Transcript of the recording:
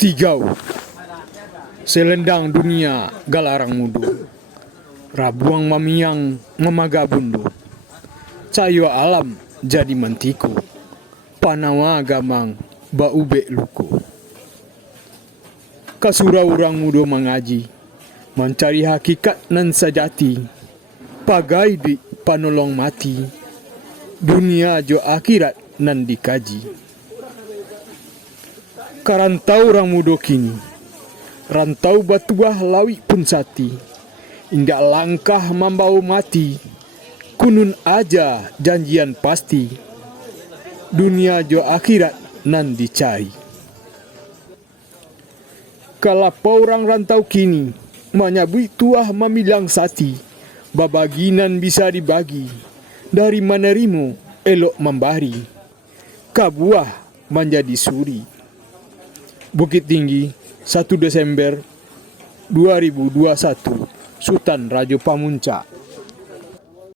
Tigau, selendang dunia galarang mudu, rabuang mamiang memagabundu, cayo alam jadi mantiku, panawa gamang baube luku. Kasura orang muda mengaji, mencari hakikat nan sajati, pagai di panolong mati, dunia jo akhirat nan dikaji. Karantau orang muda kini, rantau batuah lawi pun sati, indak langkah membau mati, kunun aja janjian pasti, dunia jo akhirat nan dicari. Kalapau orang rantau kini, menyabui tuah memilang sati, babaginan bisa dibagi, dari menerimo elok membari, kabuah menjadi suri. Bukit Tinggi, 1 Desember 2021, Sutan Rajo Pamuncak.